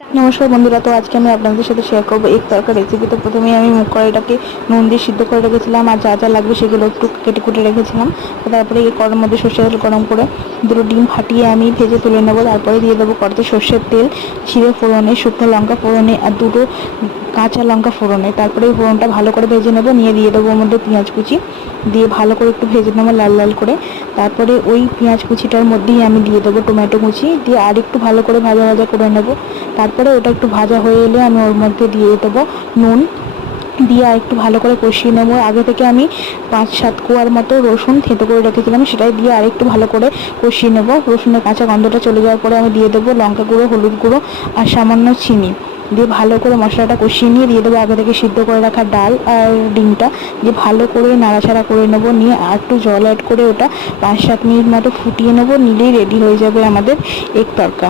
নমস্কার বন্ধুরা, তো আজকে আমি আপনাদের সাথে শেয়ার করবো এক তরকার রেসিপি। তো প্রথমেই আমি মুগ কড়াইটাকে নুন দিয়ে সিদ্ধ করে রেখেছিলাম, আর যা যা লাগবে সেগুলো একটু কেটে কুটে রেখেছিলাম। তো তারপরে এই কড়ার মধ্যে সর্ষের তেল গরম করে দুটো ডিম ফাটিয়ে আমি ভেজে তুলে নেবো। তারপরে দিয়ে দেবো কড়াতে সর্ষের তেল, জিরে ফোড়নে, শুকনো লঙ্কা ফোড়নে আর দুটো কাঁচা লঙ্কা ফোড়নে। তারপরে এই ফোড়নটা ভালো করে ভেজে নেবো, নিয়ে দিয়ে দেবো ওর মধ্যে পেঁয়াজ কুচি, দিয়ে ভালো করে একটু ভেজে নেবো লাল লাল করে। তারপরে ওই পেঁয়াজ কুচিটার মধ্যেই আমি দিয়ে দেবো টমেটো কুচি, দিয়ে আর একটু ভালো করে ভাজা ভাজা করে নেবো। তারপরে ওটা একটু ভাজা হয়ে এলে আমি ওর মধ্যে দিয়ে দেবো নুন, দিয়ে আর একটু ভালো করে কষিয়ে নেবো। আগে থেকে আমি 5-7 কোয়ার মতো রসুন থেঁতো করে রেখেছিলাম, সেটাই দিয়ে আর একটু ভালো করে কষিয়ে নেবো। রসুনের কাঁচা গন্ধটা চলে যাওয়ার পরে আমি দিয়ে দেবো লঙ্কা গুঁড়ো, হলুদ গুঁড়ো আর সামান্য চিনি, দিয়ে ভালো করে মশলাটা কষিয়ে নিয়ে দিয়ে দেবো আগে থেকে সিদ্ধ করে রাখা ডাল আর ডিমটা, দিয়ে ভালো করে নাড়াচাড়া করে নেবো। নিয়ে আর একটু জল অ্যাড করে ওটা 5-7 মিনিট মতো ফুটিয়ে নেবো, নিলেই রেডি হয়ে যাবে আমাদের এগ তরকা।